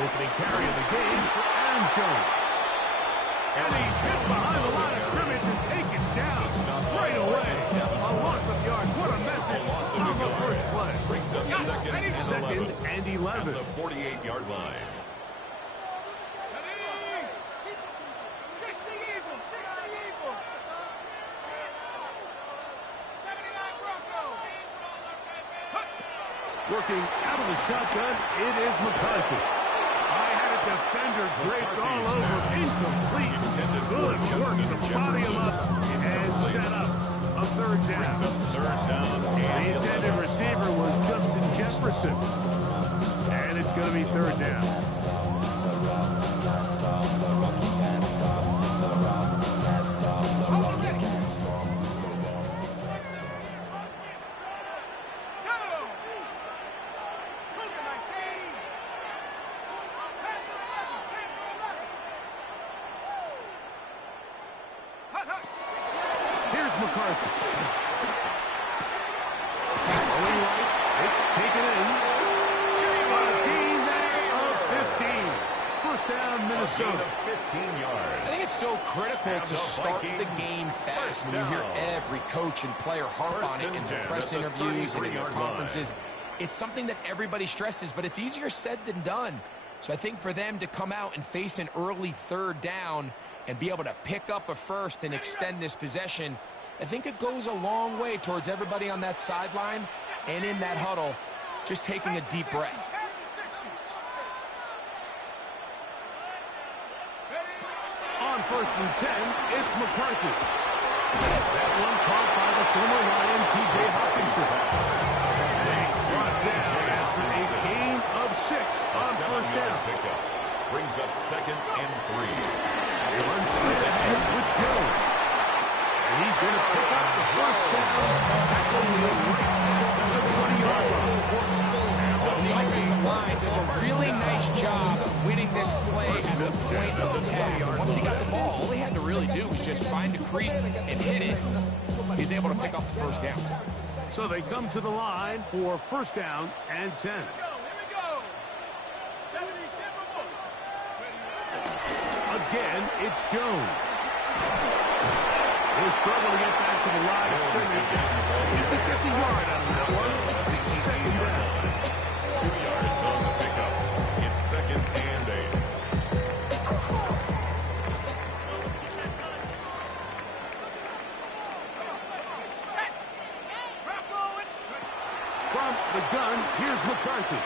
Opening carry of the game for Aaron Jones. And he's hit behind the line of scrimmage and taken down right away. A loss of yards. What a message on the first play. Brings up second and 11. At the 48-yard line. Working out of the shotgun, it is McCarthy. I had a defender draped all over, incomplete. Good work to body him up and set up a third down. The intended receiver was Justin Jefferson. And it's going to be third down. Here's McCarthy. Going right. It's taken in. A gain there of 15. First down, Minnesota. 15 yards. I think it's so critical to start the game fast. When you hear every coach and player harp on it in their press interviews and in their conferences. It's something that everybody stresses, but it's easier said than done. So I think for them to come out and face an early third down and be able to pick up a first and extend this possession, I think it goes a long way towards everybody on that sideline and in that huddle just taking a deep breath. On first and 10, it's McCarthy. That one caught by the former Lion, T.J. Hawkinson. Brought down after a gain of 6 on first down. Brings up second and 3. He runs straight ahead with Jones. And he's going to pick up the first down. Actually, the 20-yard line. The offensive line does a really nice job winning this play at the point of attack. Once he got the ball, all he had to really do was just find a crease and hit it. He's able to pick up the first down. So they come to the line for first down and 10. Again, it's Jones. He'll struggle to get back to the line of scrimmage. If he gets a yard out of that one, it's second down. 2 yards on the pickup. It's second and 8. From the gun, here's McCarthy.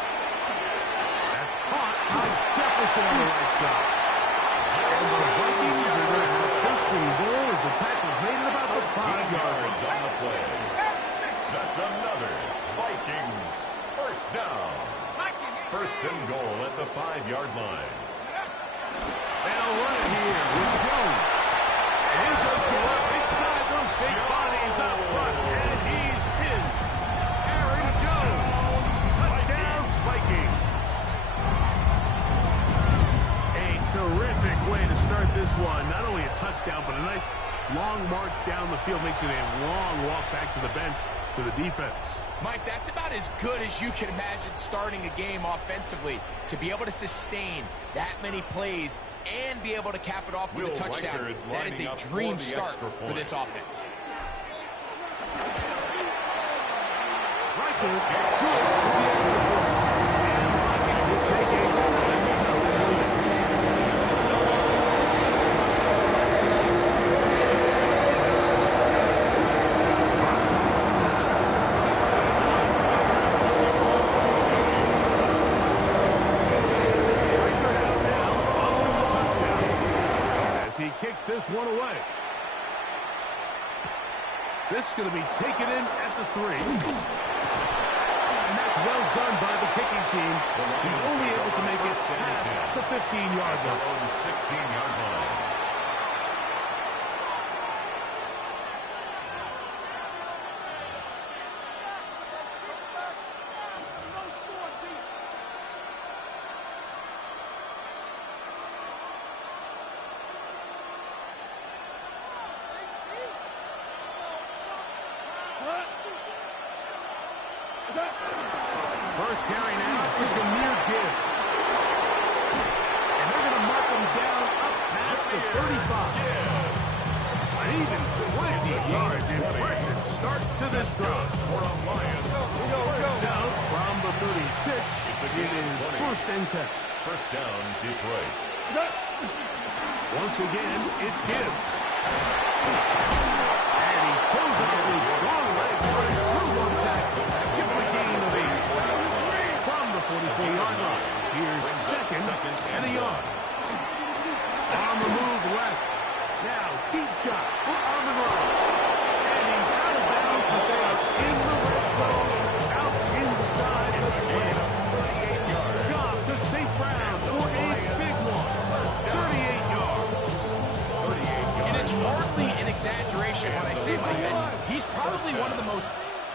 That's caught by Jefferson on the right side. And the Vikings are going to have first and goal as the tackle's made at about the 5 yards on the play. That's another Vikings first down. First and goal at the 5-yard line. They'll run it here with Jones. And he'll just go up inside those big bodies up front. And he's in. Aaron Jones. Touchdown, Vikings. A terrific way to start this one. Not only a touchdown, but a nice long march down the field. Makes it a long walk back to the bench for the defense. Mike, that's about as good as you can imagine starting a game offensively. To be able to sustain that many plays and be able to cap it off with a touchdown. That is a dream start for this offense. Riker, good with the extra point. And the Vikings will take a 7-0 lead. He kicks this one away. This is going to be taken in at the 3. And that's well done by the kicking team. He's only able to make it past the 15-yard line. The 16-yard line. First carry now for Jahmyr Gibbs. the 35. An even 20 yards. Impressive start to this drive. First down from the 36. It is first and 10. First down, Detroit. Once again, it's Gibbs. And he shows off his strong legs for a through one tackle. Give him a gain of 8. From the 44-yard line, here's second and a yard. On the move left. Now, deep shot for Amon-Ra. And he's out of bounds, but they are in the red zone, out inside the 20. Goff to St. Brown for a big one. 38 yards. And it's hardly an exaggeration when I say, Mike, that he's probably one of the most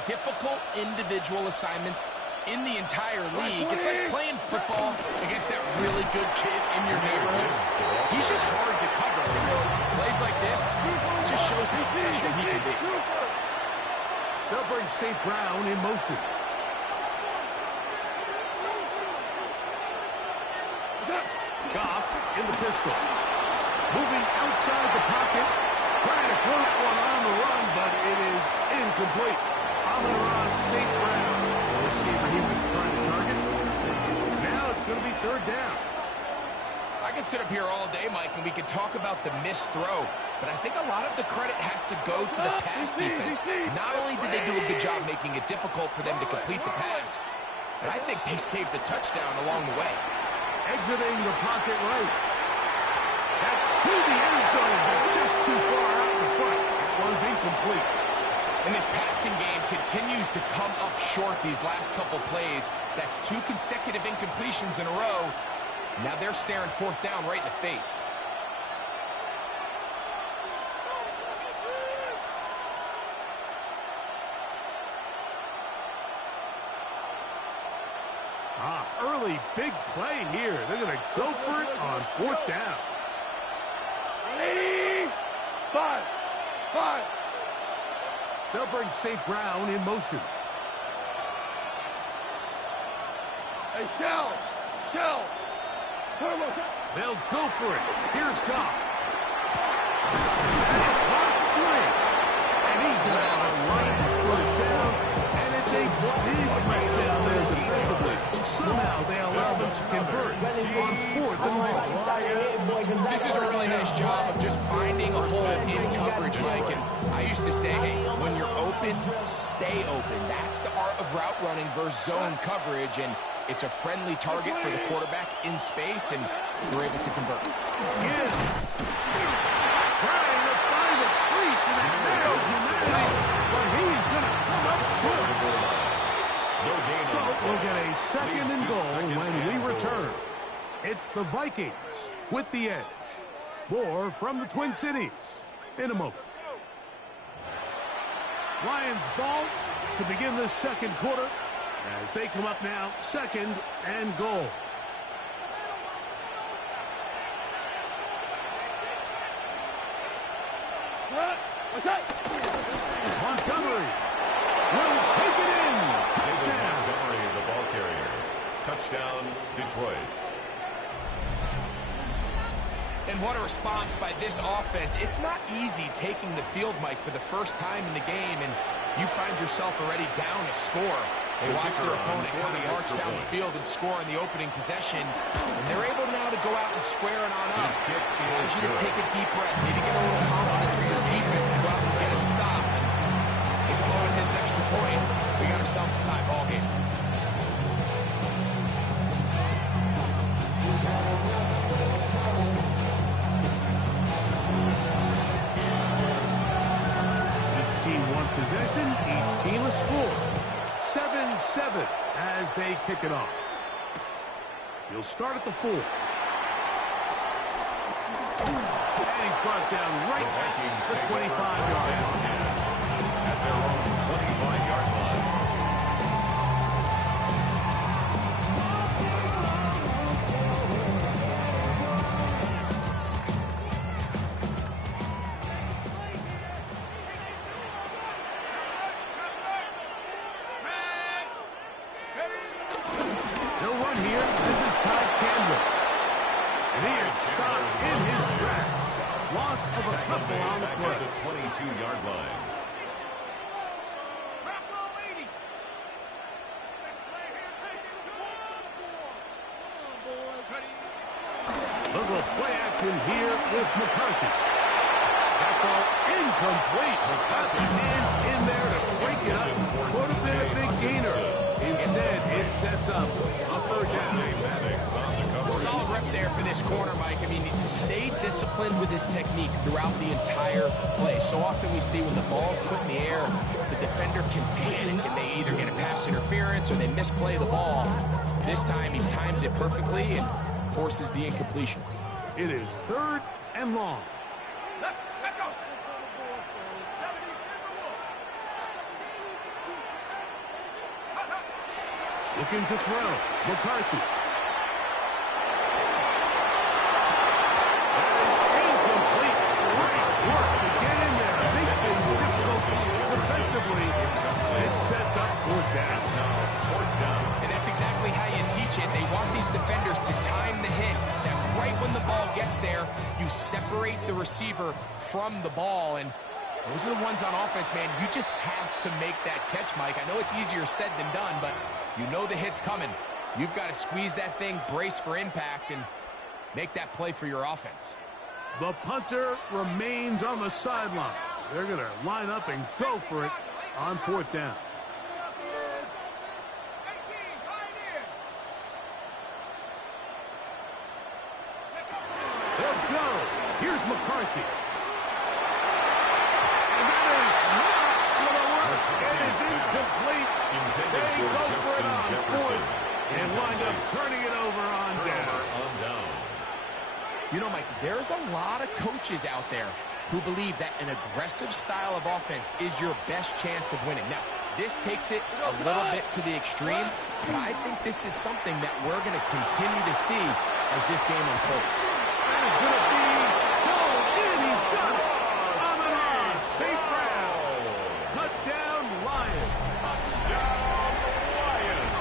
difficult individual assignments in the entire league. It's like playing football against that really good kid in your neighborhood. He's just hard to cover. Plays like this just shows how special he can be. They'll bring St. Brown in motion. Goff in the pistol. Moving outside the pocket. Trying to throw that one on the run, but it is incomplete. Amon-Ra St. Brown, the receiver he was trying to target. Now it's going to be third down. I can sit up here all day, Mike, and we can talk about the missed throw, but I think a lot of the credit has to go to the pass defense. Not only did they do a good job making it difficult for them to complete the pass, but I think they saved the touchdown along the way. Exiting the pocket right. That's to the end zone, but just too far out in front. That one's incomplete. And this passing game continues to come up short these last couple plays. That's 2 consecutive incompletions in a row. Now they're staring fourth down right in the face. Early big play here. They're going to go for it on fourth down. 5. They'll bring St. Brown in motion. Hey, Shell. They'll go for it. Here's Goff. That is caught 3. And he's going to have a line that's first down. And it's a big breakdown there defensively. Somehow they allow them to convert on fourth and long. This is a really nice job of just finding a hole in coverage, Mike. And I used to say, hey, when you're open, stay open. That's the art of route running versus zone coverage. And it's a friendly target for the quarterback in space, and we're able to convert. Yes. Trying to find a crease in that narrow humanity, but he's going to come up short. So we'll get a second and goal when we return. It's the Vikings with the edge. More from the Twin Cities in a moment. Lions ball to begin the second quarter as they come up now, second and goal. Montgomery will take it in. Touchdown. Montgomery, the ball carrier. Touchdown, Detroit. And what a response by this offense. It's not easy taking the field, Mike, for the first time in the game, and you find yourself already down a score. They watch their opponent kind of march down the field and score in the opening possession, and they're able now to go out and square it on up. I want you to take a deep breath, maybe get a little confidence for your defense to go out and get a stop. And if we go with this extra point, we got ourselves a tie ball game. Possession, each team a score. 7-7 as they kick it off. He'll start at the 4. And he's brought down right at the 25-yard line. At their own 25-yard line. Here, this is Ty Chandler. And he is stopped in his tracks. of a couple on the play. At the 22-yard line. Little play action here with McCarthy. That ball incomplete. McCarthy hands in there to break it up. Could have been a big gainer. Instead, it sets up a third down. A solid rep there for this corner, Mike. I mean, to stay disciplined with his technique throughout the entire play. So often we see when the ball's put in the air, the defender can panic and they either get a pass interference or they misplay the ball. This time he times it perfectly and forces the incompletion. It is 3rd and long. Looking to throw. McCarthy. That is incomplete. Great work to get in there. Big thing difficult defensively. It sets up 4th down. And that's exactly how you teach it. They want these defenders to time the hit. That right when the ball gets there, you separate the receiver from the ball. And those are the ones on offense, man. You just have to make that catch, Mike. I know it's easier said than done, but you know the hit's coming. You've got to squeeze that thing, brace for impact, and make that play for your offense. The punter remains on the sideline. They're going to line up and go for it on 4th down. They'll go. Here's McCarthy. And that is not going to work. It is incomplete. They go for it on 4th and wind up turning it over on down. You know, Mike, there's a lot of coaches out there who believe that an aggressive style of offense is your best chance of winning. Now, this takes it a little bit to the extreme, but I think this is something that we're going to continue to see as this game unfolds. That is going to be pulled in. He's got it. On the run. Safe ground. Touchdown, Lions. Touchdown, Lions.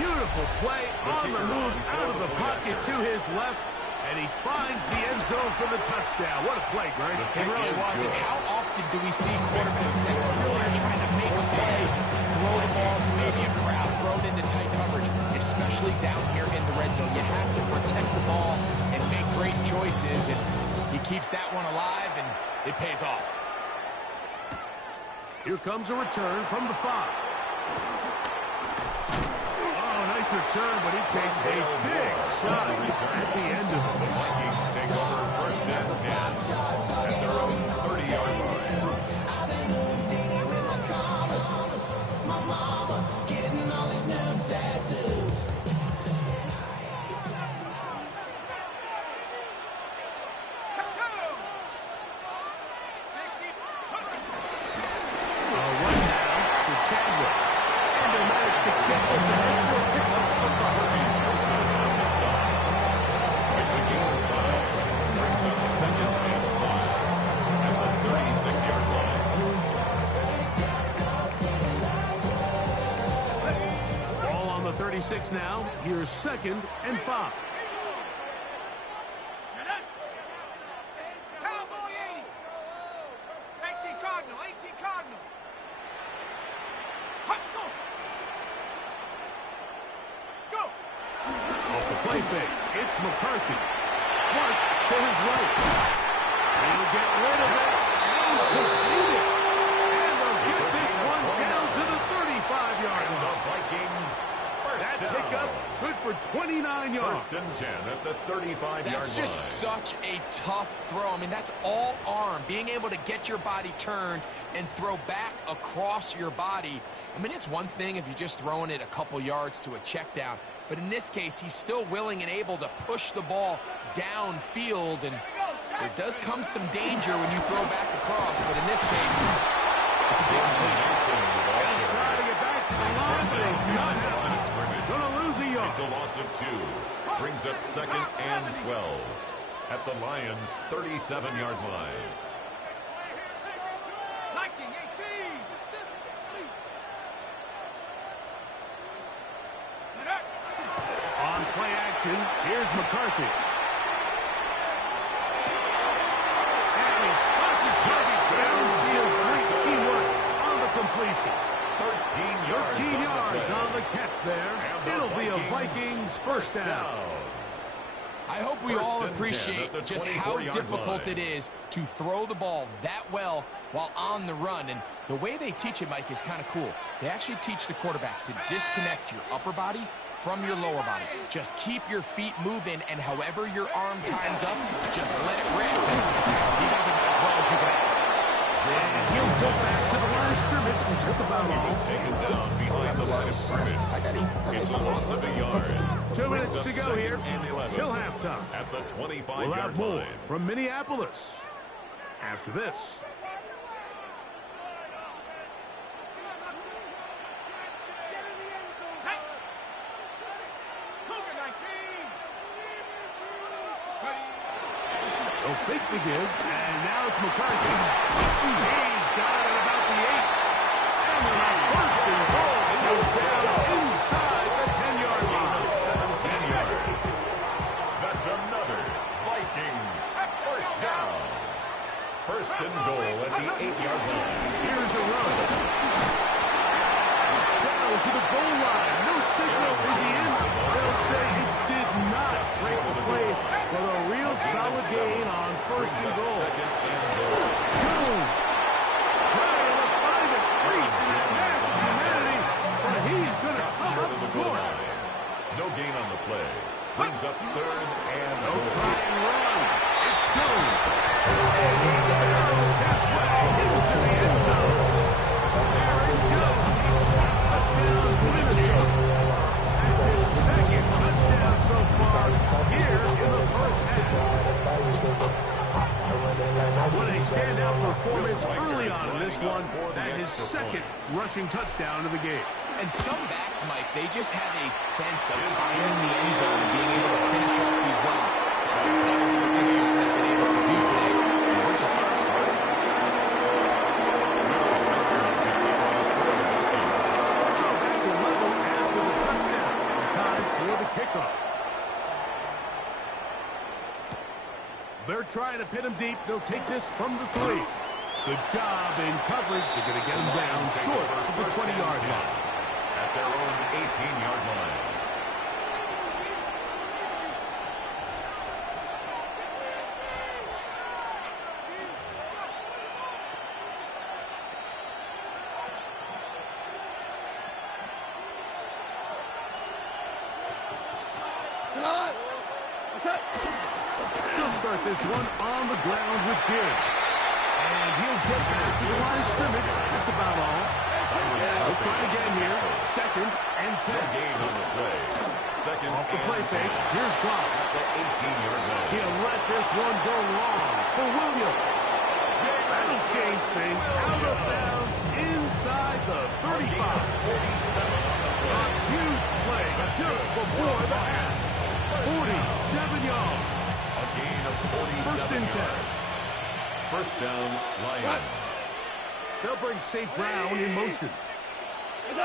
Beautiful play on the move out of the pocket to his left. And he finds the end zone for the touchdown. What a play, Greg. It really was. And how often do we see quarterbacks that really are trying to make a play, throw the ball to maybe a crowd, throw it into tight coverage, especially down here in the red zone. You have to protect the ball and make great choices. And he keeps that one alive, and it pays off. Here comes a return from the 5. Nice return, but he takes a big shot at the end of it. The Vikings take over 1st and 10 at their own 30-yard line. I've been dealing with my karmas. My mama getting all these new tattoos. One now to Chadwick. And they manage to get this in. Ball on the 36 now. Here's 2nd and 5. Off the play fake, it's McCarthy. Mark to his right. He'll get rid of it and complete it. And they'll get this one down to the 35-yard line. The Vikings first down. Pickup good for 29 yards. 1st and 10 at the 35-yard line. That's just such a tough throw. I mean, that's all arm. Being able to get your body turned and throw back across your body. I mean, it's one thing if you're just throwing it a couple yards to a check down. But in this case, he's still willing and able to push the ball downfield. And there does come some danger when you throw back across. But in this case, it's a big completion. Trying to get back to the line, but he's not happening. Going to lose a yard. It's a loss of 2. Brings up 2nd and 12 at the Lions' 37-yard line. On play action, here's McCarthy. And completion. 13 yards on the catch there. It'll be a Vikings first down. I hope we all appreciate just how difficult it is to throw the ball that well while on the run. And the way they teach it, Mike, is kind of cool. They actually teach the quarterback to disconnect your upper body from your lower body. Just keep your feet moving, and however your arm times up, just let it rip. He does it as well as you can ask. And he'll go back to the line of scrimmage. That's about all. He's taken down behind the line of scrimmage. It's a loss of a yard. 2 minutes to go here till halftime. At the 25-yard line. We'll have more from Minneapolis after this. They'll fake the give, and now it's McCarthy. He's got it about the 8. And the first and goal goes down inside the 10-yard line. 17 yards. That's another Vikings first down. First and goal at the 8-yard line. Here's a run. Down to the goal line. No signal. Is he in? They'll say it did not break the play, but a real solid gain on first and goal. Boom. Trying to find a crease in that massive humanity, but he's going to come up short. No gain on the play. Brings up third and They'll try and run. It's Jones. And he barrels his way into the end zone. Aaron Jones. Touchdown, Minnesota. That's his second touchdown so far here in the first half. What a standout performance early on in this one. That his second rushing touchdown of the game. And some backs, Mike, they just have a sense of finding the end zone and being able to finish off these runs. That's exactly what this guy has been able to do today, and we're just getting started. So back to level after the touchdown. Time for the kickoff. They're trying to pin him deep. They'll take this from the 3. Good job in coverage. They're going to get him down short of the 20-yard line. At their own 18-yard line. They'll start this one on the ground with Gibbs. And he'll get back to the line of scrimmage. That's about all. We'll try again here. Second and 10. Gain on the play. Second Off the play fake. Here's Goff. At the 18-yard line. He'll let this one go long for Williams. That'll change things. Out of bounds inside the 35. A huge play just before the half. 47 yards. A gain of 47 First and 10. yards. First down, Lions. They'll bring St. Brown in motion. A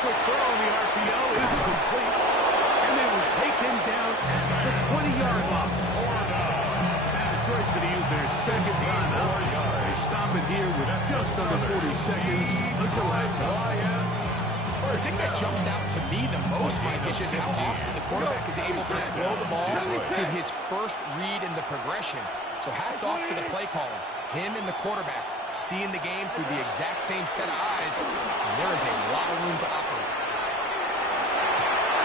quick throw on the RPO is complete. And they will take him down at the 20-yard line. Detroit's going to use their second timeout. They stop it here with just under 40 seconds until halftime. The thing that jumps out to me the most, Mike, is just how often the quarterback is able to throw the ball to his first read in the progression. So hats off to the play caller. Him and the quarterback seeing the game through the exact same set of eyes. And there is a lot of room to operate.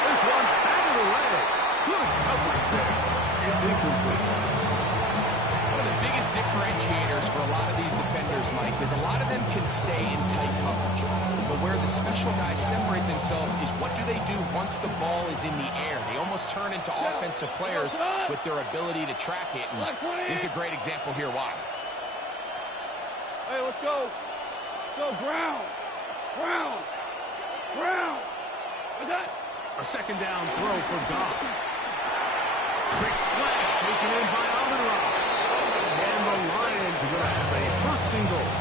This one batted away. Good coverage there. It's incomplete. One of the biggest differentiators for a lot of these defenders, Mike, is a lot of them can stay in tight coverage. But where the special guys separate themselves is what do they do once the ball is in the air? They almost turn into offensive players with their ability to track it. And this is a great example here why. Hey, let's go. Go, Brown. Brown. Brown. What's that? A second down throw for Goff. Quick slant taken in by Amon-Ra. And the Lions are going to have a first and goal.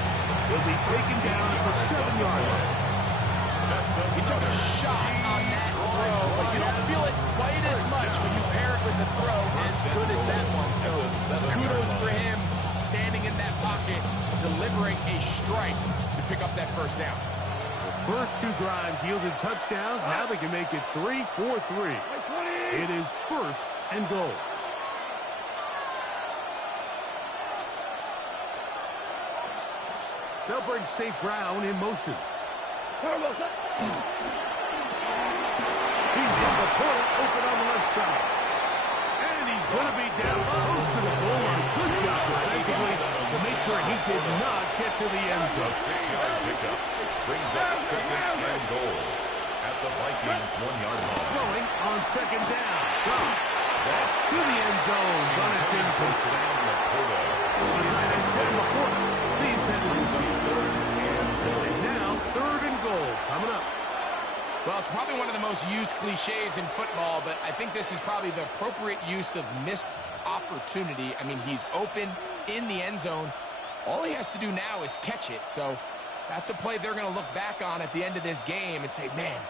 He'll be taken down at the 7-yard line. He took a shot on that throw, but you don't feel it quite as much when you pair it with the throw as good as that one. So kudos for him standing in that pocket, delivering a strike to pick up that first down. The first two drives yielded touchdowns. Now they can make it 3-4-3. It is first and goal. They'll bring St. Brown in motion. He's got the portal open on the left side. And he's going to be down close to the goal line. Good job defensively to make sure he did not get to the end zone. 6-yard pickup brings up second and goal at the Vikings 1-yard line. Throwing on second down. That's to the end zone, but it's incomplete. The tight end Sam Laporta, the intended receiver. And now third and goal coming up. Well, it's probably one of the most used cliches in football, but I think this is probably the appropriate use of missed opportunity. I mean, he's open in the end zone. All he has to do now is catch it. So that's a play they're going to look back on at the end of this game and say, man,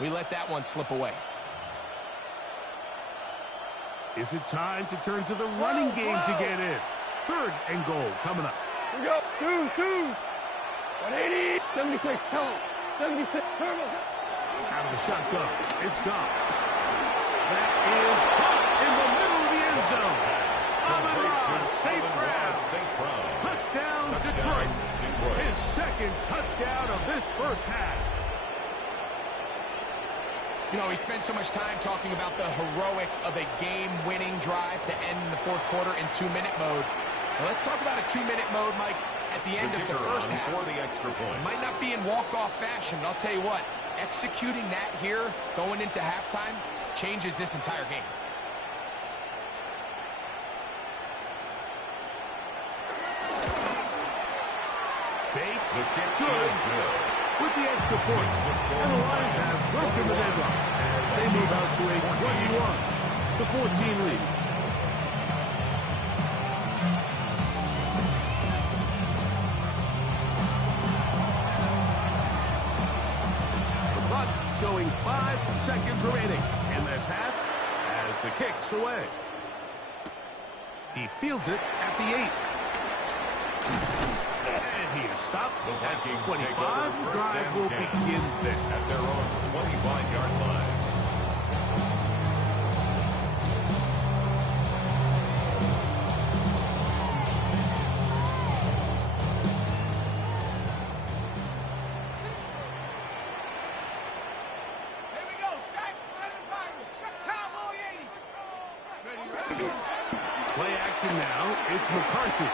we let that one slip away. Is it time to turn to the running game to get in? Third and goal coming up. Here we go. Two. 180. 76. Tell him. 76. Turn us. Out of the shotgun. It's gone. That is caught in the middle of the end zone. St. Brown. Touchdown, Detroit. His second touchdown of this first half. You know, we spent so much time talking about the heroics of a game-winning drive to end in the fourth quarter in 2-minute mode. Now let's talk about a 2-minute mode, Mike, at the end of the first half. For the extra point. It might not be in walk-off fashion, but I'll tell you what, executing that here going into halftime changes this entire game. Bates, The kick good. is good. With the extra points, and the Lions have broken the deadlock as they move out to a 21-14 lead. The clock showing 5 seconds remaining in this half as the kick's away. He fields it at the 8. He is stopped The Vikings at 25. take over The first drive and will 10 begin there. at their own 25-yard line. Here we go. Sack. Cowboy 80. Play action now. It's McCarthy.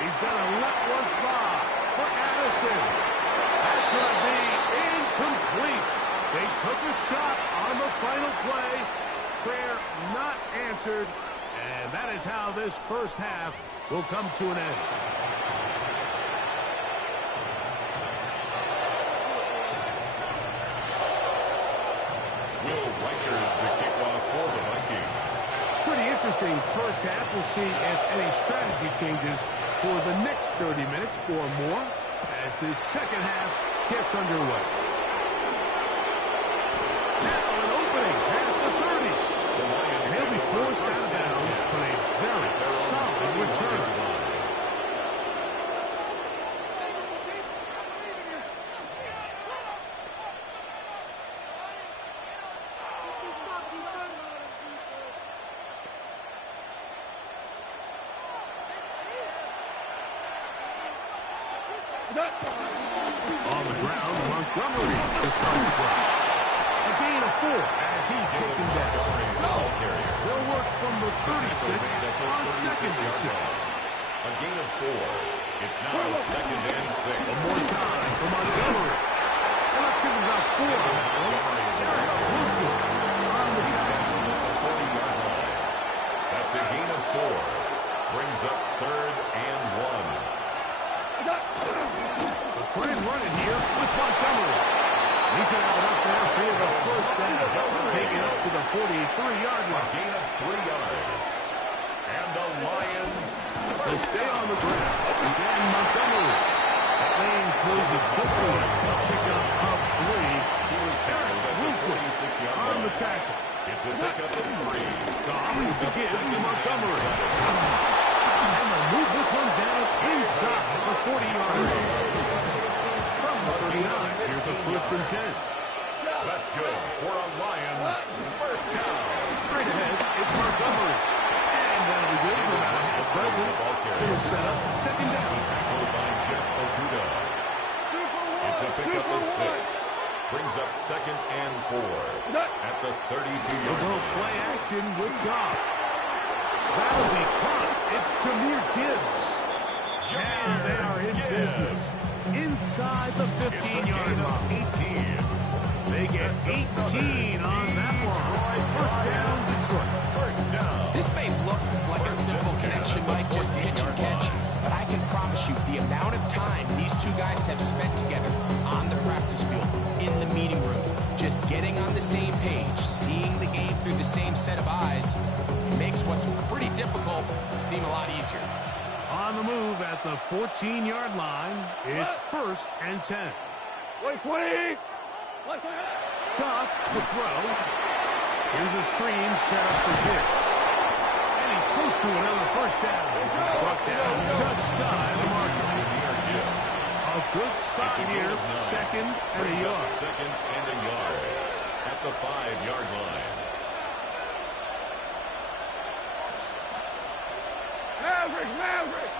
He's going to let one fly for Addison. That's going to be incomplete. They took a shot on the final play. Prayer not answered. And that is how this first half will come to an end. Will Riker the kickoff for the Vikings. Pretty interesting first half. We'll see if any strategy changes for the next 30 minutes or more as this second half gets underway. Now an opening past the 30. And he'll be forced out of bounds on a very solid return. On the ground, Montgomery to start the drive. A gain of 4 as he's taken down. They'll work from the 36 on second and 6. A gain of 4. It's now second and 6. One more time for Montgomery. And let's give him about 4 on that one. Eric Wilson on the tackle. 40-yard line. That's a gain of 4. Brings up third and 1. Try and run it here with Montgomery. He's going to have it up there for the first down. Take it up to the 43-yard A line. gain of 3 yards. And the Lions They stay on the ground. Dan Montgomery. That lane closes quickly. A pickup of 3. He was tackled at the Wilson 46-yard on line. the tackle. It's a pickup of 3. Goff is again to Montgomery. And they'll move this one down inside the 40-yard line. From the 39, here's a 1st and 10. That's good for a Lions first down. Straight ahead, it's Montgomery. And that'll be good for the present. It'll set up 2nd down. Tackled by Jeff Okuda. It's a pickup of 6. Brings up 2nd and 4 at the 32-yard We'll line. play action with Goff. That'll be caught. It's Jahmyr Gibbs. Now they are in business. Inside the 15-yard line. 18. They get 18 on that one. First down, Detroit. First down. This may look like a simple connection, like just pitch and catch, but I can promise you the amount of time these two guys have spent together on the practice field, in the meeting rooms, just getting on the same page, seeing the game through the same set of eyes, it makes what's pretty difficult seem a lot easier. On the move at the 14-yard line, it's 1st and 10. Wait, 20. Goff to throw. Here's a screen set up for Gibbs. And he's close to another first down. Brought down just shy of the marker. A good spot here. 2nd and a yard. 2nd and a yard at the 5-yard line. Maverick.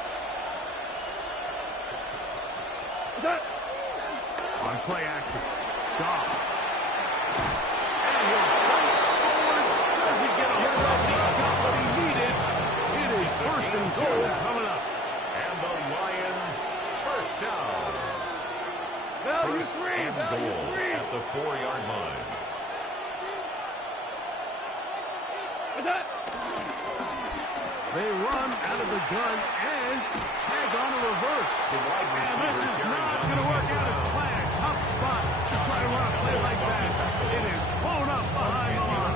On play action. Goff. And he'll fight forward. Does he get a hold of it? He got what he needed. It is 1st and goal coming up. And the Lions first down. Value First 3. and Value goal 3. at the 4-yard line. What's that? They run out of the gun and tag on a reverse. And this is not going to work out as planned. Tough spot to try to run a play like that. It is blown up behind the line.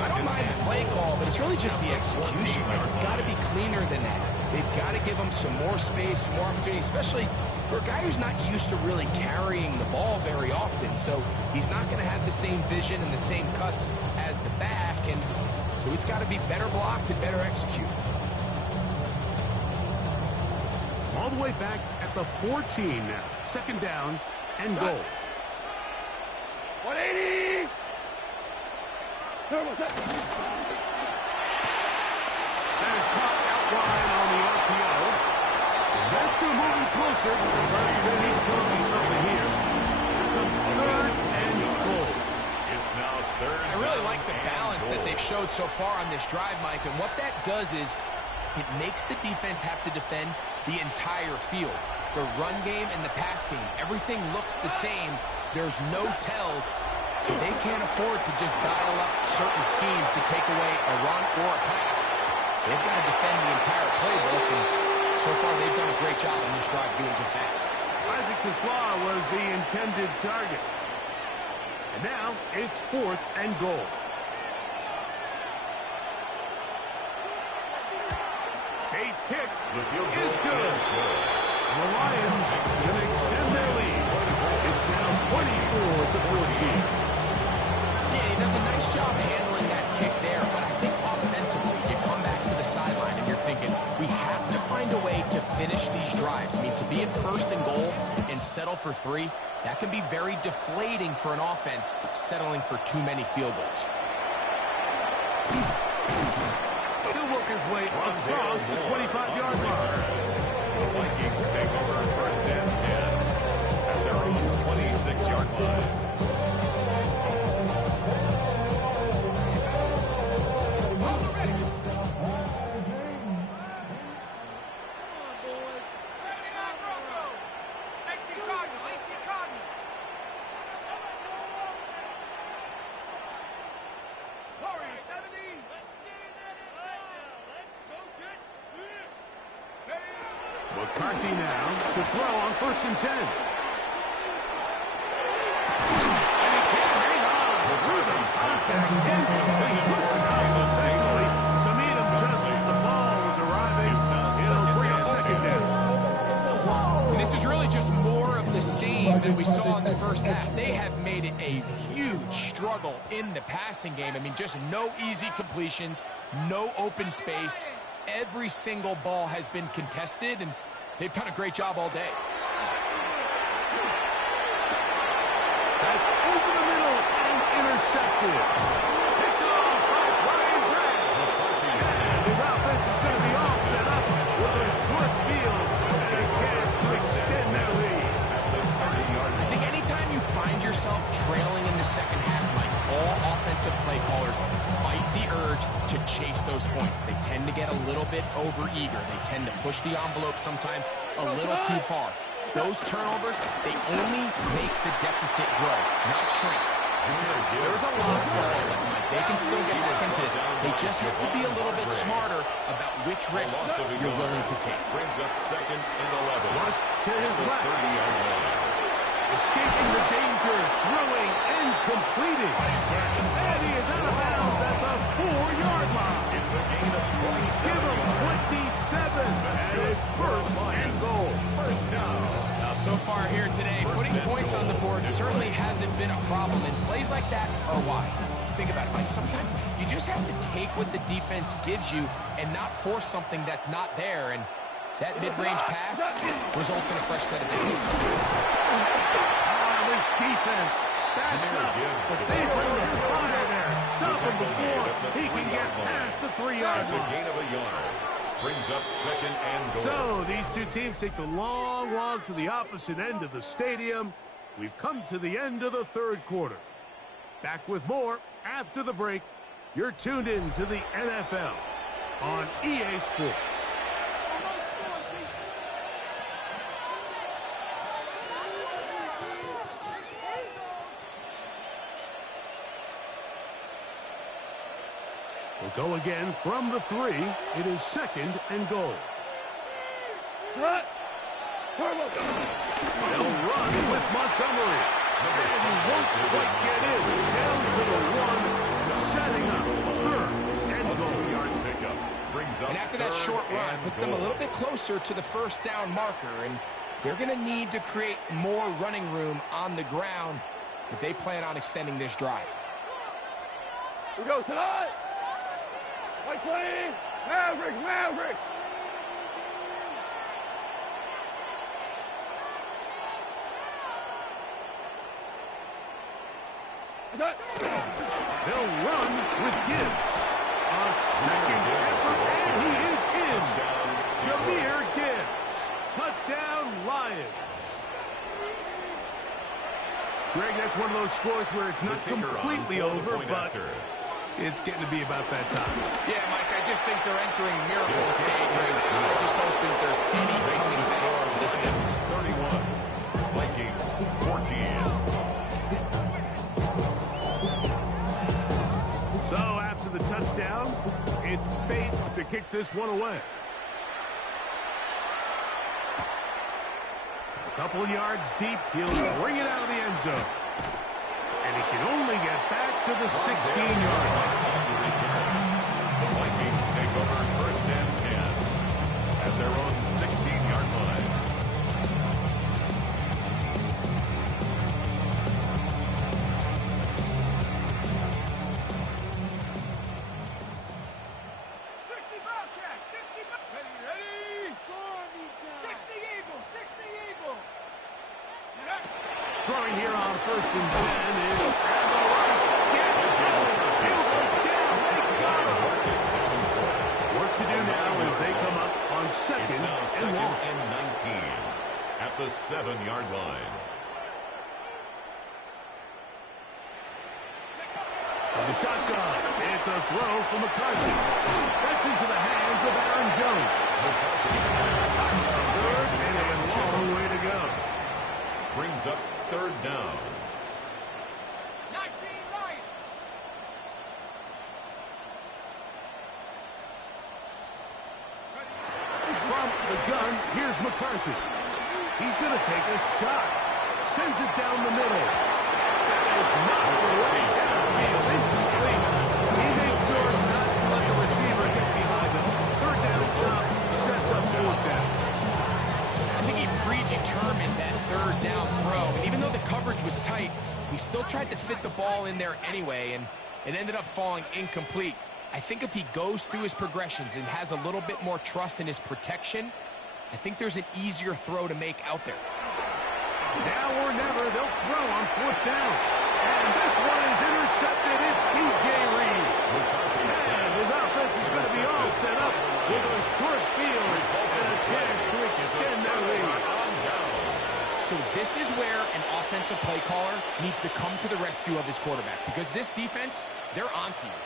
I don't mind the play call, but it's really just the execution. Like, it's got to be cleaner than that. They've got to give him some more space, some more opportunity, especially for a guy who's not used to really carrying the ball very often. So he's not going to have the same vision and the same cuts as the back, and so it's got to be better blocked and better executed. All the way back at the 14 now. 2nd down and goal. 180. What's that? That is caught out wide on the RPO. That's going to move him closer, but they need to come up with something here. Here comes 3rd and goal. It's now 3rd. I really like the balance that they've showed so far on this drive, Mike, and what that does is it makes the defense have to defend the entire field. The run game and the pass game, everything looks the same. There's no tells, so they can't afford to just dial up certain schemes to take away a run or a pass. They've got to defend the entire playbook, and so far they've done a great job on this drive doing just that. Isaac Tesla was the intended target. And now it's 4th and goal. Bates' kick is good. The Lions can extend their lead. It's now 24-14. Yeah, he does a nice job handling that kick there, but I think offensively you come back to the sideline and you're thinking, we have to find a way to finish these drives. I mean, to be in 1st and goal and settle for 3, that can be very deflating for an offense settling for too many field goals. He'll work his way across the 25-yard line. The Vikings take over 1st and 10 at their own 26-yard line. McCarthy now to throw on 1st and 10. And he can't hang on through the contact. Eventually to meet him just as the ball was arriving. It'll bring up 2nd down. And this is really just more of the same that we saw in the first half. They have made it a huge struggle in the passing game. I mean, just no easy completions, no open space. every single ball has been contested, and they've done a great job all day. That's over the middle and intercepted. Picked off by Brian Bragg. And his offense is going to be all set up with a short field and a chance to extend their lead. I think anytime you find yourself trailing in the second half, Mike, all offensive play callers fight the urge to chase those points. They tend to get a little bit overeager. They tend to push the envelope sometimes a little too far. Those turnovers, they only make the deficit grow, not shrink. There's a lot of ball left, Mike. They can still get back into this. They just have to be a little bit smarter about which risks you're willing to take. Brings up 2nd and 11. Flush to his left. 30-yard line. Escaping the danger, throwing and completing. And he is out of bounds at the 4-yard line. It's a gain of 27. Give him 27, and it's first and goal. First down. Now, so far here today, putting points on the board certainly hasn't been a problem, and plays like that are why. Think about it, Mike. Sometimes you just have to take what the defense gives you and not force something that's not there, and that mid-range pass results in a fresh set of downs. This defense backed up, but they bring the fire there. Stop him before he can get past the 3-yard It's a line. gain of a yard. Brings up 2nd and goal. So these two teams take the long walk to the opposite end of the stadium. We've come to the end of the third quarter. Back with more after the break. You're tuned in to the NFL on EA Sports. We'll go again from the 3. It is 2nd and goal. Cut. They'll run with Montgomery. And he won't quite get in. Down to the 1, setting up 3rd and goal. 2-yard pickup. Brings up And after that short run, puts them a little bit closer to the first down marker, and they're going to need to create more running room on the ground if they plan on extending this drive. We go tonight. Like 20. Maverick, Maverick. They'll run with Gibbs. A second effort, and he is in. Jahmyr Gibbs. Touchdown, Lions. Greg, that's one of those scores where it's not completely over, but it's getting to be about that time. Yeah, Mike, I just think they're entering miracle stage. I just don't think there's any coming back from this deficit. 31. Vikings 14. So after the touchdown, it's Bates to kick this one away. A couple yards deep, he'll bring it out of the end zone. And he can only get back to the 16-yard line. The Vikings take over 1st and 10 at their own 16-yard line. Throwing here on 1st and 10 is Randall Rush. Gets going. He'll look down. They got him. Work to do now as they come up on It's 2nd now and 2nd long. and 19 at the 7-yard line. From the shotgun, it's a throw from McCarthy. That's into the hands of Aaron Jones. Third and a long way to go. Brings up 3rd down. 19 Lions. From the gun, here's McCarthy. He's going to take a shot. Sends it down the middle. That is not the way downfield. Incomplete. He makes sure not to let the receiver get behind him. 3rd down stop sets up 4th down. I think he predetermined that 3rd down throw. And even though the coverage was tight, he still tried to fit the ball in there anyway, and it ended up falling incomplete. I think if he goes through his progressions and has a little bit more trust in his protection, I think there's an easier throw to make out there. Now or never, they'll throw on 4th down. And this one is intercepted. It's DJ Reed. And his offense is going to be all set up with a short field and a chance to extend their lead. So this is where an offensive play caller needs to come to the rescue of his quarterback, because this defense, they're onto you.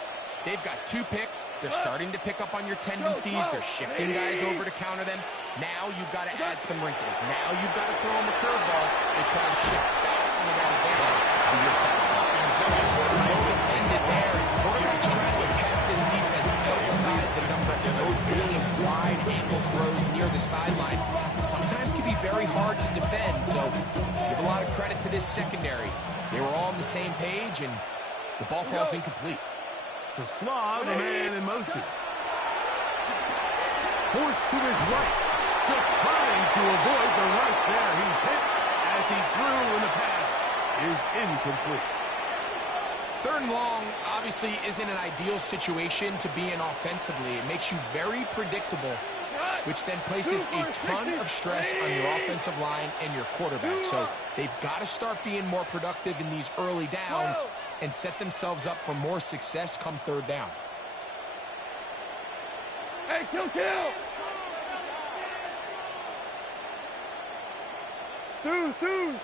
They've got 2 picks. They're starting to pick up on your tendencies. They're shifting guys over to counter them. Now you've got to add some wrinkles. Now you've got to throw them a curveball and try to shift back some of that advantage to your side. Nice defended there. Quarterback's trying to attack this defense outside the number. Those really wide angle throws near the sideline sometimes can be very hard to defend. So give a lot of credit to this secondary. They were all on the same page, and the ball falls incomplete. To slog, a man in motion. Forced to his right. Just trying to avoid the rush there. He's hit as he threw, and the pass is incomplete. 3rd and long obviously isn't an ideal situation to be in offensively. It makes you very predictable, which then places a ton of stress on your offensive line and your quarterback. So they've got to start being more productive in these early downs and set themselves up for more success come 3rd down. Hey, kill! Deuce!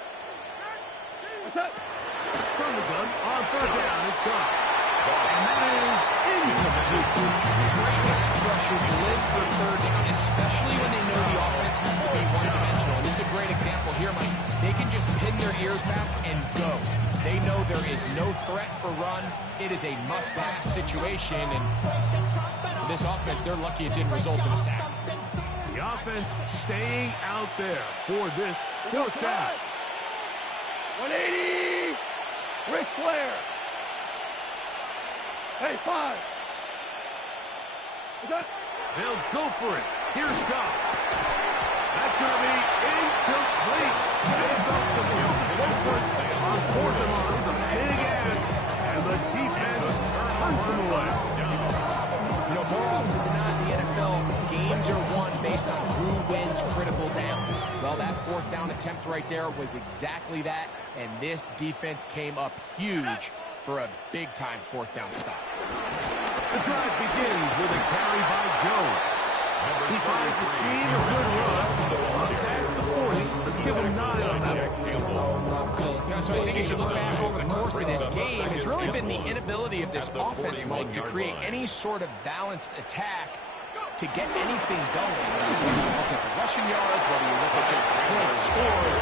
What's up? From the gun on 3rd down, it's gone. And that is incomplete. Great pass rushers live for 3rd down, especially when they know the offense has to be one-dimensional. And this is a great example here, Mike. They can just pin their ears back and go. They know there is no threat for run. It is a must-pass situation, and for this offense, they're lucky it didn't result in a sack. The offense staying out there for this 4th down. 180! Ric Flair! Hey, 5! What's up? They'll go for it. Here's Goff. That's going to be incomplete. They felt the field is wait for it on 4th and long. It's a big ask, and the defense turns them away. You know, more often than not in the NFL, games are won based on who wins critical downs. Well, that 4th down attempt right there was exactly that, and this defense came up huge for a big-time 4th down stop. The drive begins with a carry by Jones. He finds a seam, a good run. Up past the 40. Let's give him 9 on that. Yeah, so I think as you look back over the course of this game, it's really been the inability of this offense, Mike, to create any sort of balanced attack to get anything going. Whether you look at the rushing yards, whether you look at just points scored,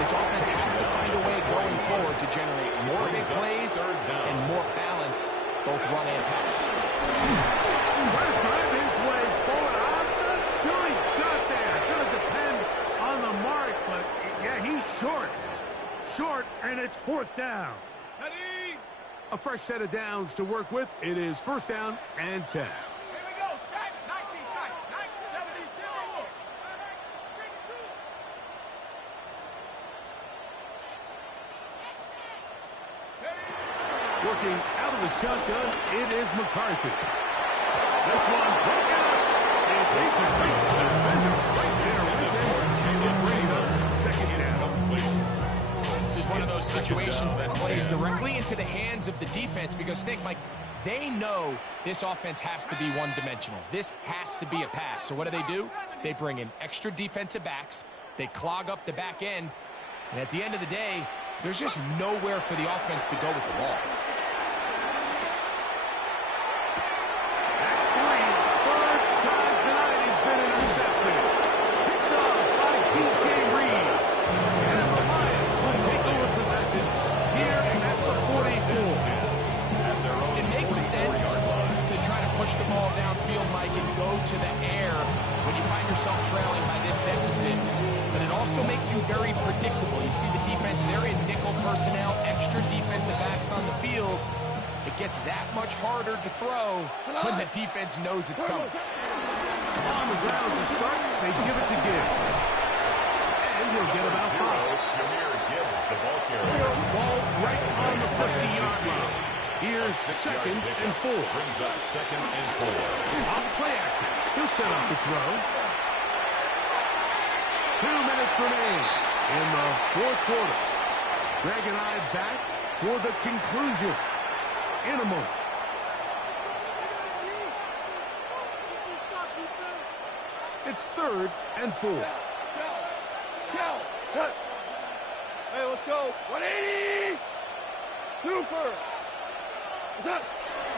this offense has to find a way going forward to generate more big plays and more balance, both run and pass. Trying to drive his way forward. I'm not sure he got there. It's going to depend on the mark, but yeah, he's short. Short, and it's 4th down. A fresh set of downs to work with. It is 1st down and 10. Working out of the shotgun, it is McCarthy. This one broken up. It's incomplete. Defender right there with him. It brings up 2nd down. This is one of those situations that plays directly into the hands of the defense, because think, Mike, they know this offense has to be one-dimensional. This has to be a pass. So what do? They bring in extra defensive backs. They clog up the back end. And at the end of the day, there's just nowhere for the offense to go with the ball. Push the ball downfield, Mike, and go to the air when you find yourself trailing by this deficit. But it also makes you very predictable. You see the defense, they're in nickel personnel, extra defensive backs on the field. It gets that much harder to throw when the defense knows it's coming. On the ground to start, they give it to Gibbs. And he'll get about 5. Jameer Gibbs, the ball carrier. Ball right on the 50-yard line. Here's second and 4. Brings up second and 4. Off play action. He'll set up to throw. 2 minutes remain in the fourth quarter. Greg and I back for the conclusion in a moment. It's third and 4. Cut. Hey, let's go. 180. Super.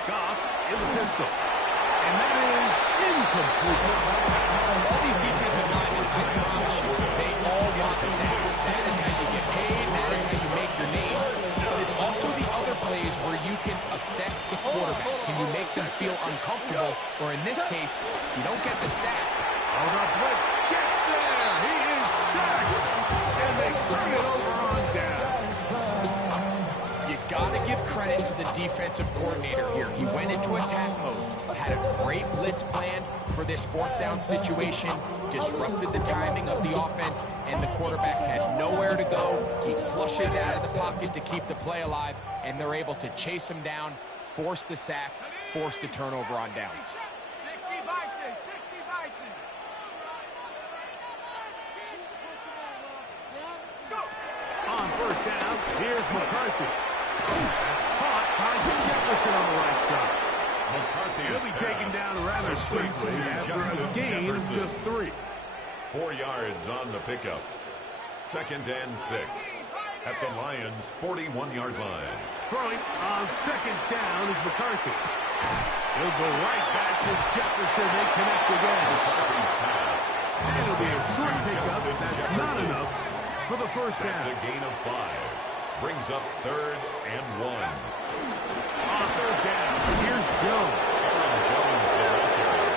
Goff in the pistol. And that is incomplete. All these defensive linemen, I promise you, they all want sacks. That is how you get paid. That is how you make your name. But it's also the other plays where you can affect the quarterback. Can you make them feel uncomfortable? Or in this case, you don't get the sack. Oh, the blitz gets there. He is sacked. And they turn it over on down. You got to give credit to the defensive coordinator here. He went into attack mode, had a great blitz plan for this fourth down situation, disrupted the timing of the offense, and the quarterback had nowhere to go. He flushes out of the pocket to keep the play alive, and they're able to chase him down, force the sack, force the turnover on downs. 60 Bison. 60 Bison. On first down, here's McCarthy. That's caught by Jefferson on the right side. McCarthy He'll be taken down rather swiftly after a gain of just 3. 4 yards on the pickup. Second and 6 at the Lions' 41-yard line. Throwing on second down is McCarthy. He'll go right back to Jefferson. They connect again. McCarthy's pass. And it'll be a short pickup. That's not enough for the first That's down. a gain of 5. Brings up third and 1. On third down, here's Jones. Aaron Jones, the ball carrier.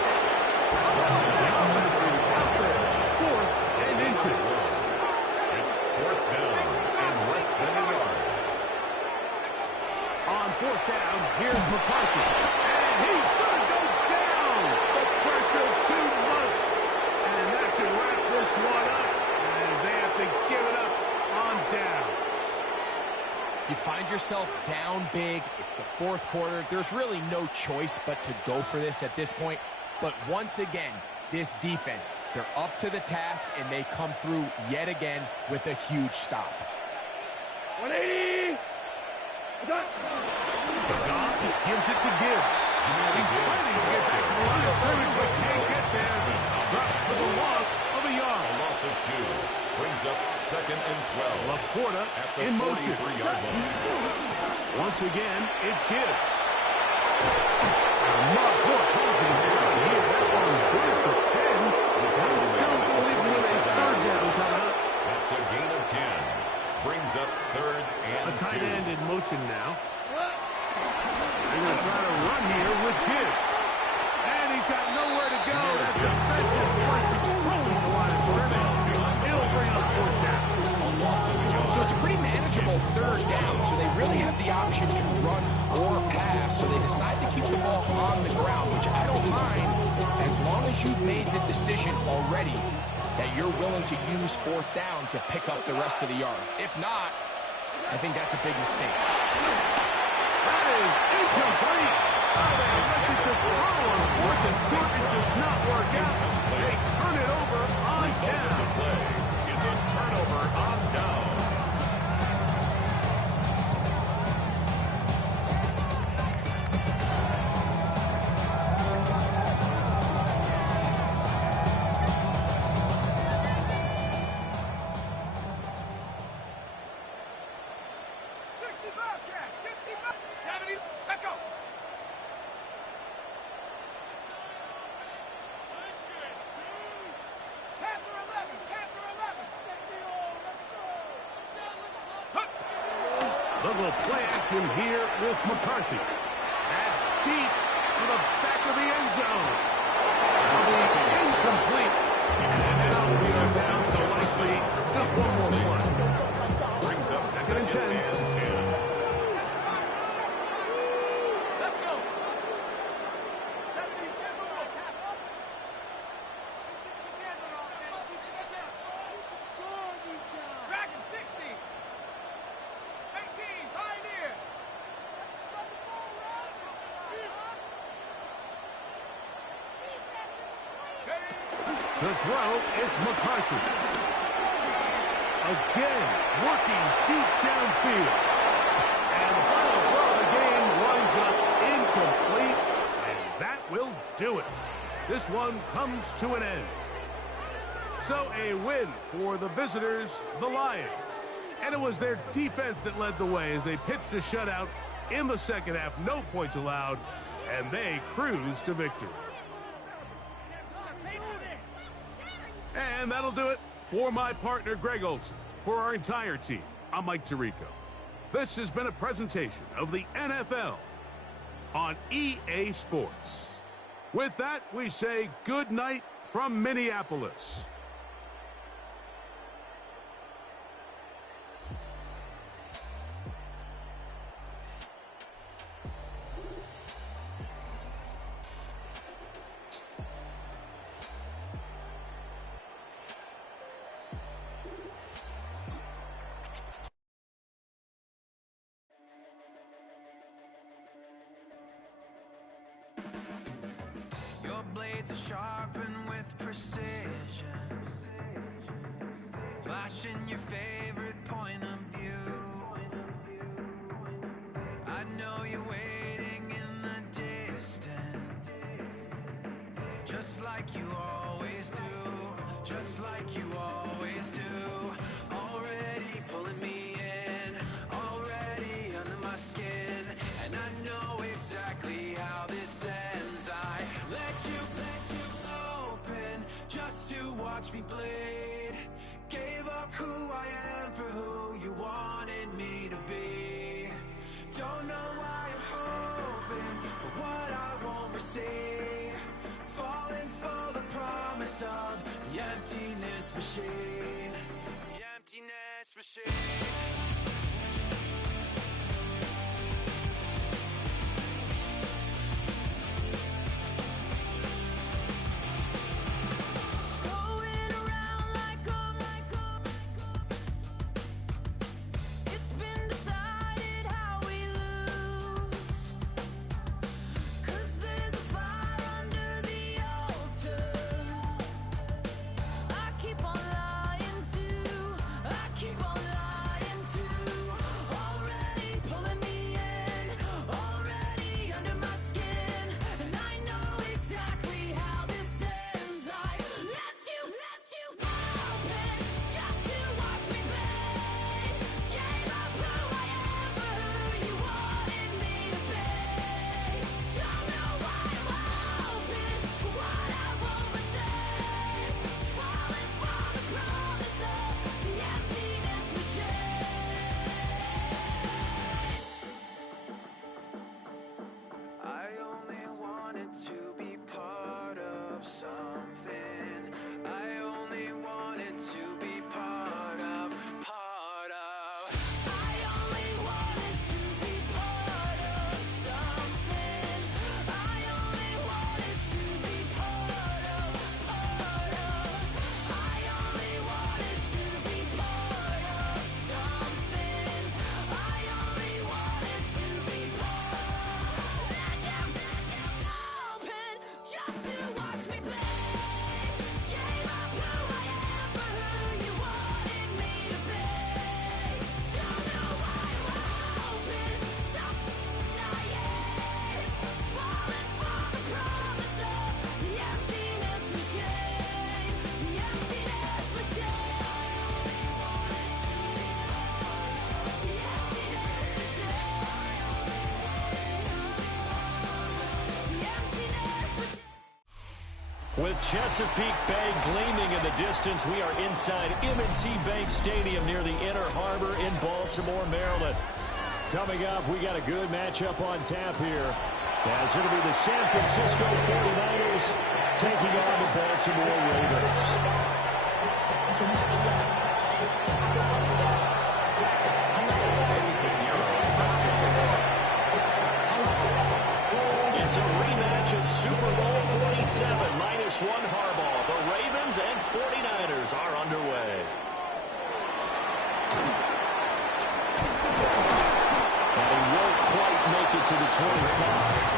The offense is out there. 4th and inches. It's fourth down and less than a yard. On fourth down, here's McCarthy. And he's going to go down. The pressure too much. And that should wrap this one up as they have to give it up on downs. You find yourself down big. It's the fourth quarter. There's really no choice but to go for this at this point. But once again, this defense, they're up to the task, and they come through yet again with a huge stop. 180. Done. Goff gives it to Gibbs. He's fighting to get back to the line of scrimmage, but can't get there. Dropped for the loss of a yard. A loss of 2. Brings up second and 12. Laporta At the in motion. 43-yard line. Once again, it's Gibbs. Laporta comes in there. He hit that one good for 10. I'm still believing with a third down coming up. That's a gain of 10. Brings up third and A tight 2. end in motion now. They're going to try to run here with Gibbs. And he's got nowhere to go. That defensive front controlling the line of scrimmage. It'll bring up fourth down. So it's a pretty manageable third down, so they really have the option to run or pass. So they decide to keep the ball on the ground, which I don't mind as long as you've made the decision already that you're willing to use fourth down to pick up the rest of the yards. If not, I think that's a big mistake. That is incomplete. Oh, they elected to throw on fourth and short. It does not work out. They turn it over on Result of the down. play is a turnover on down. The little play action here with McCarthy. That's deep to the back of the end zone. That'll be incomplete. And now we are down to likely just one more play. Brings up Second and 10. Let's go. 72. Dragon 60. 18. Pioneer. To throw, it's McCarthy. Again, working deep downfield. And the final throw of the game winds up incomplete, and that will do it. This one comes to an end. So a win for the visitors, the Lions. And it was their defense that led the way as they pitched a shutout in the second half. No points allowed, and they cruised to victory. And that'll do it for my partner, Greg Olson. For our entire team, I'm Mike Tirico. This has been a presentation of the NFL on EA Sports. With that, we say good night from Minneapolis. Your blades are sharpened with precision, flashing your favorite point of view. I know you're waiting in the distance, just like you always do, just like you always do. Already pulling me in, already under my skin, and I know exactly how this ends. I let you open just to watch me bleed. Gave up who I am for who you wanted me to be. Don't know why I'm hoping for what I won't receive. Falling for the promise of the emptiness machine. The emptiness machine. With Chesapeake Bay gleaming in the distance, we are inside M&T Bank Stadium near the Inner Harbor in Baltimore, Maryland. Coming up, we got a good matchup on tap here, as it'll be the San Francisco 49ers taking on the Baltimore Ravens. It's a rematch of Super Bowl 47, -1 Harbaugh. The Ravens and 49ers are underway. And he won't quite make it to the 25.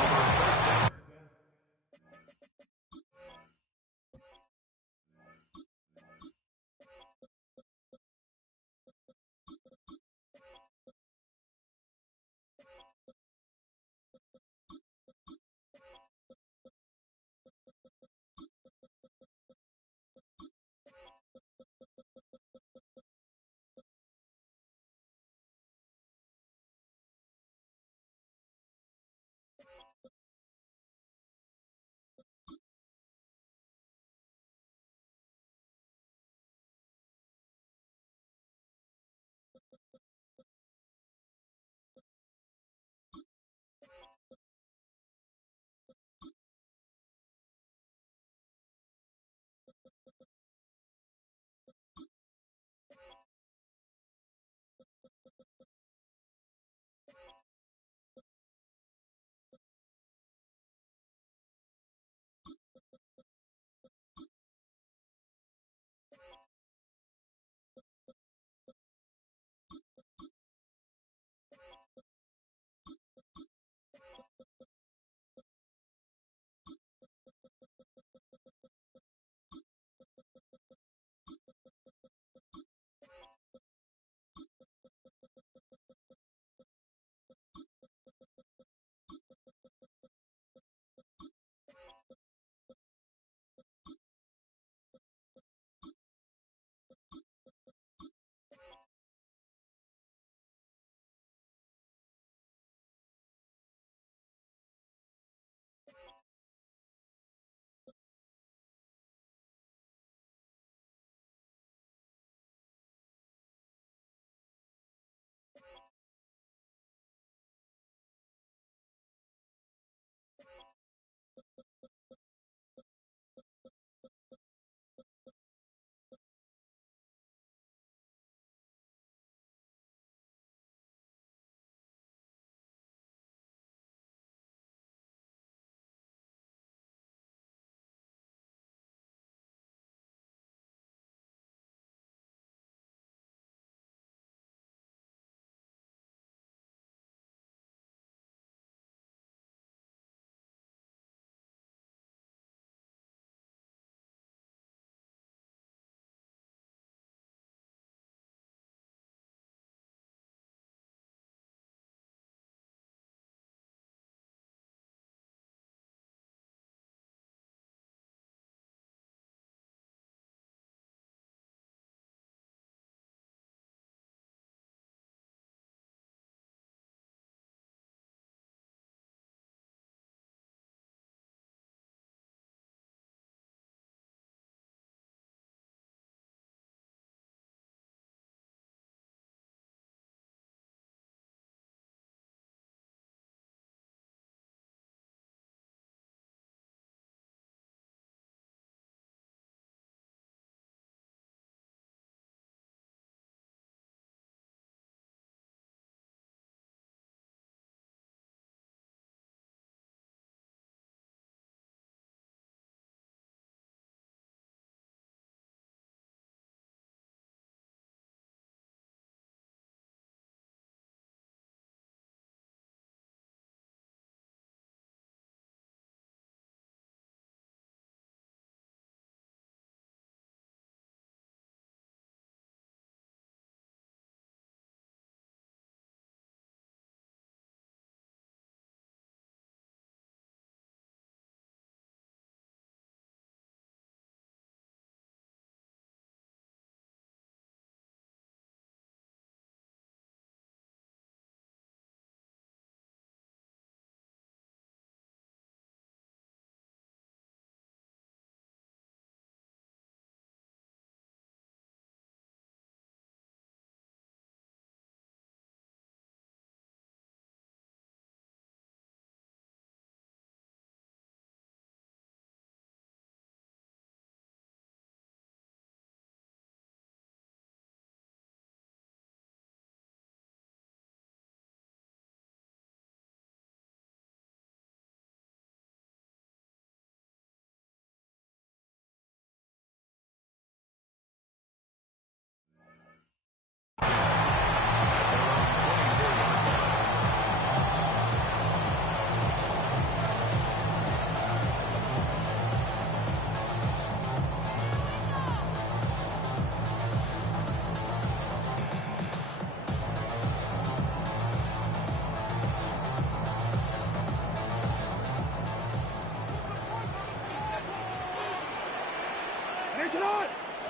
Sit on!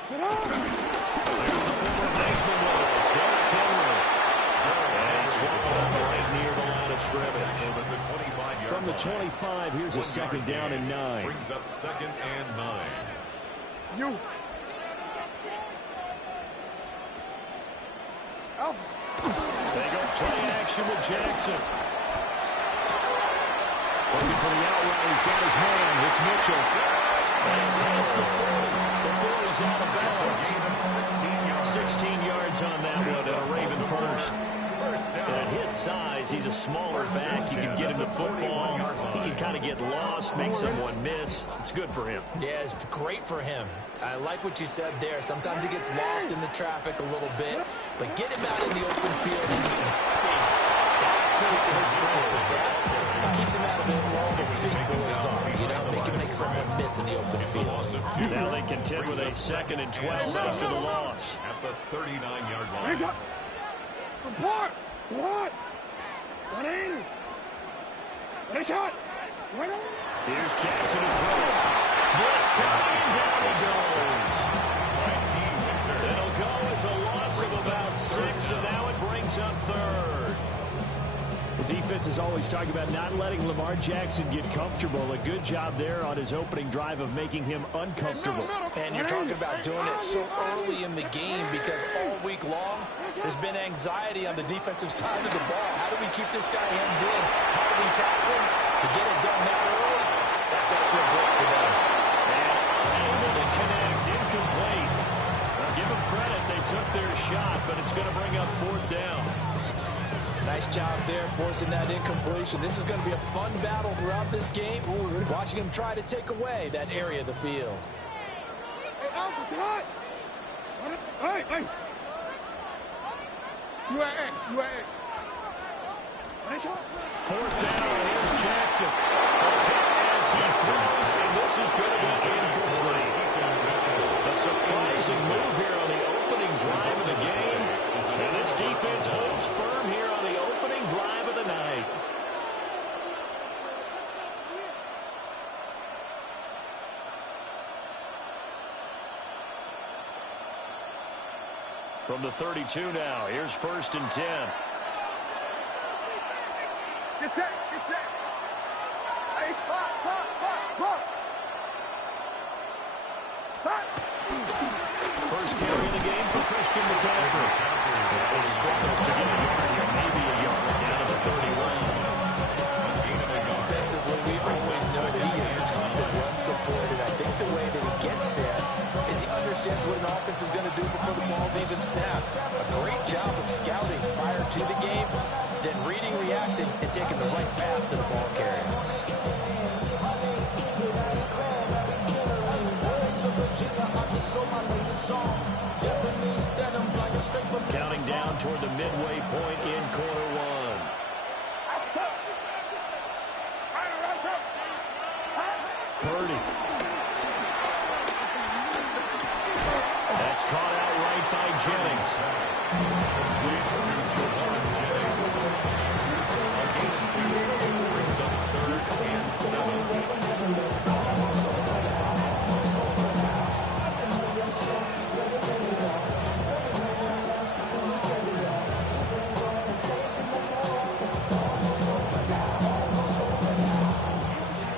Sit on! There's the former Heisman winner. It's Derrick Henry. And he swallowed up right near the line of scrimmage. From the 25, here's a second down and 9. Brings up second and 9. You. Alpha. They go play action with Jackson. Looking for the outright. He's got his man. It's Mitchell. And he's past the 40 before he's out of bounds. 16 yards on that one, and a Raven first. At his size, he's a smaller back. You can get him the football. He can kind of get lost, make someone miss. It's good for him. Yeah, it's great for him. I like what you said there. Sometimes he gets lost in the traffic a little bit, but get him out in the open field into some space. That plays to his strengths the best. It keeps him out of it where all the big boys are. You know, make him make someone miss in the open field. Now they contend with a 2nd and 12 after the loss. At the 39-yard line. Report! What? 180! Ready shot! Here's Jackson to throw. Blitz coming, down he goes. It'll go as a loss of about 6, and now it brings up 3rd. The defense is always talking about not letting Lamar Jackson get comfortable. A good job there on his opening drive of making him uncomfortable. And you're talking about doing it so early in the game because all week long there's been anxiety on the defensive side of the ball. How do we keep this guy hemmed in? How do we tackle him? To get it done that early, that's got to feel great for them. And unable to connect, incomplete. Now give them credit, they took their shot, but it's going to bring up 4th down. Nice job there forcing that incompletion. This is going to be a fun battle throughout this game. Watching him try to take away that area of the field. Hey, Alpha, sit on! Hey, hey! UAX. Ready shot! 4th down, here's Jackson. As he throws, and this is going to be incomplete. A surprising move here on the opening drive of the game. And this defense holds firm here on the opening drive of the night. From the 32 now, here's 1st and 10. Get set! Hey, spot! First carry of the game for Christian McCaffrey. He struggles to get a yard here, maybe a yard down to the 31. Defensively, we always know he is tough and run supported. I think the way that he gets there is he understands what an offense is going to do before the ball's even snapped. A great job of scouting prior to the game, then reading, reacting, and taking the right path to the ball carrier. Counting down toward the midway point in quarter 1. Purdy. That's caught out right by Jennings. Brings up 3rd and 7.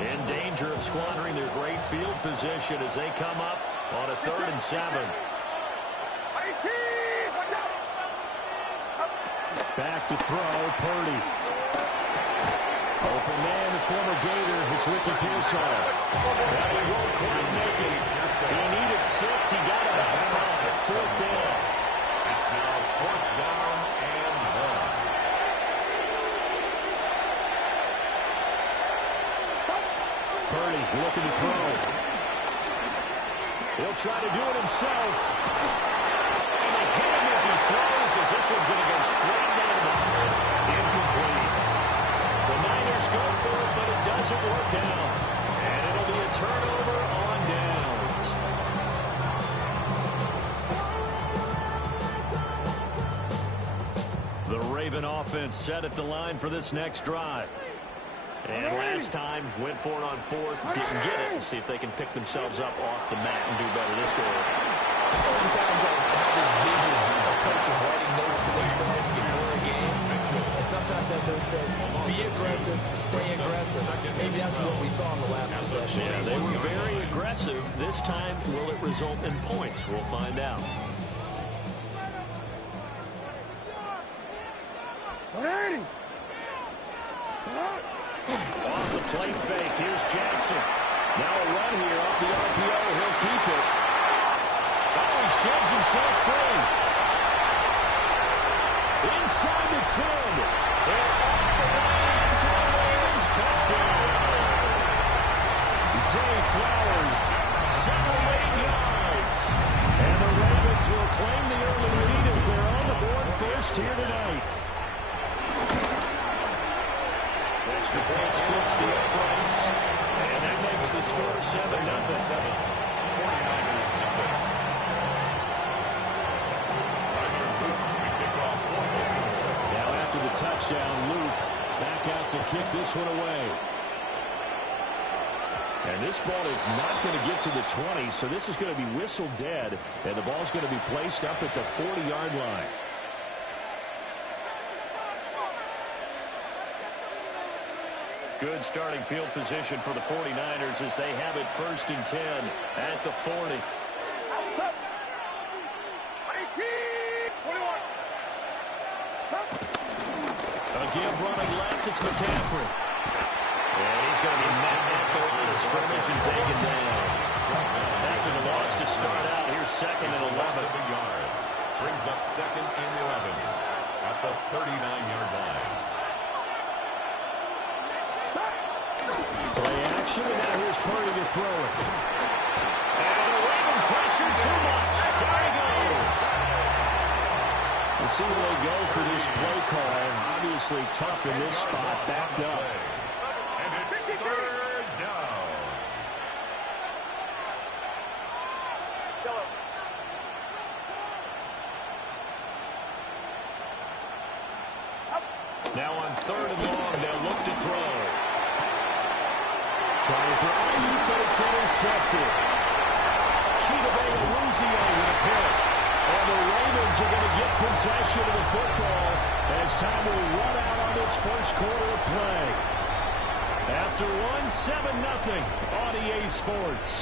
In danger of squandering their great field position as they come up on a 3rd and 7. Back to throw, Purdy. Open man, the former Gator. It's Ricky Pearsall. Now he won't quite make it. He needed 6. He got about 5. 4th down. It's now 4th down and 1. Purdy looking to throw. He'll try to do it himself. And they hit him as he throws, as this one's going to go straight down the turf. Incomplete. The Niners go for it, but it doesn't work out. And it'll be a turnover on downs. The Raven offense set at the line for this next drive. And last time, went for it on fourth, didn't get it. We'll see if they can pick themselves up off the mat and do better this go. Sometimes I have this vision of coaches writing notes to themselves before a game. And sometimes that note says, be aggressive, stay aggressive. Maybe that's what we saw in the last possession. Yeah, they were very aggressive. This time, will it result in points? We'll find out. Off the play fake, here's Jackson. Now a run here off the RPO. He'll keep it. Oh, he sheds himself free. Inside the 10. And off the line for the Ravens. Touchdown. Zay Flowers, 78 yards. And the Ravens will claim the early lead as they're on the board first here tonight. Extra point splits the uprights, and that makes the score 7-0. 49ers defense. Now after the touchdown, Luke back out to kick this one away. And this ball is not going to get to the 20, so this is going to be whistled dead, and the ball's going to be placed up at the 40-yard line. Good starting field position for the 49ers as they have it 1st and 10 at the 40. A give running left, it's McCaffrey. And he's going to be met at the line of scrimmage and taken down. After the loss to start out, here's 2nd and 11. Brings up 2nd and 11 at the 39-yard line. Play action, and now here's Purdy to throw it. And the Raven pressure too much. There he goes. We'll see where they go for this play call. Obviously tough in this spot, backed up. And it's 3rd down. Now on 3rd and long, they'll look to throw. Trying for Ayuk, but it's intercepted. Chidobe Awuzie with a pick. And the Ravens are going to get possession of the football as time will run out on this first quarter of play. After 1, 7-0 on EA Sports.